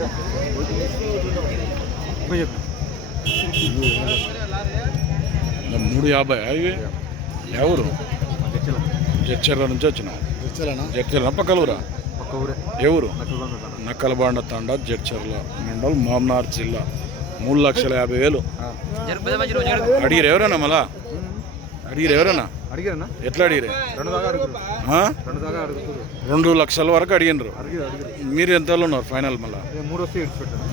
$3.50 ఇవి ఎవరు జడ్చర్ల నుంచి వచ్చినావు? జడ్చర్ల పక్కలూరా? ఎవరు? నక్కలబాండ తండా, జడ్చర్ల మండల్, మామ్నార్ జిల్లా. 3,50,000 అడిగిరు ఎవరన్నా? మళ్ళా అడిగిరు ఎవరన్నా? ఎట్లా అడిగిరే? 2 లక్షల వరకు అడిగినారు. మీరు ఎంతలో ఉన్నారు ఫైనల్? మళ్ళా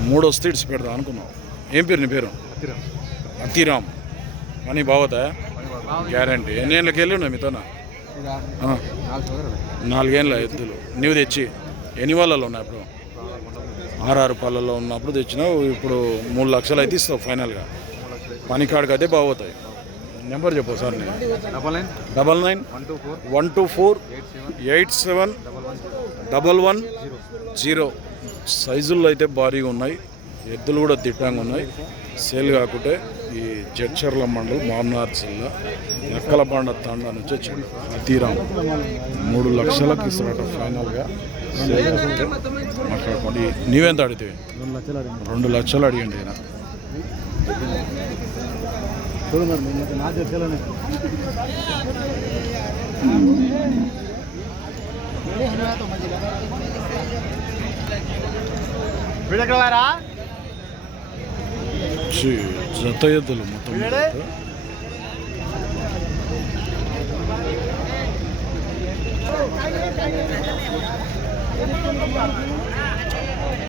3 వస్తే ఇడిచి పెడతా అనుకున్నావు. ఏం పేరు నీ పేరు? అతిరామ్. పని బాగుతా? గ్యారంటీ. ఎన్ని ఏళ్ళకి వెళ్ళి ఉన్నాయి మీతో? 4 ఏళ్ళ ఎద్దులు నీవు తెచ్చి ఎన్ని వాళ్ళలో ఉన్నాయి? అప్పుడు 6 పళ్ళలో ఉన్నప్పుడు తెచ్చినావు. ఇప్పుడు 3 లక్షలు అయితే ఇస్తావు ఫైనల్గా. పని కాడికి అయితే బాగుతాయి. నెంబర్ చెప్పు సార్. నేను 99-124-87-1110. సైజుల్లో అయితే భారీగా ఉన్నాయి. ఎద్దులు కూడా దిట్టంగా ఉన్నాయి. సేల్ కాకుంటే ఈ జడ్చర్ల మండల్, మామ్నార్ జిల్లా, నక్కలబాండ తాండా నుంచి వచ్చింది అతిరామ్. 3 లక్షలకు ఇస్తారట ఫైనల్గా. సేల్ కాకుంటే మాట్లాడుకోండి. నీవెంత అడిగితే? 2 లక్షలు అడిగండి. అయినా జత ఎద్దులు మొత్తం.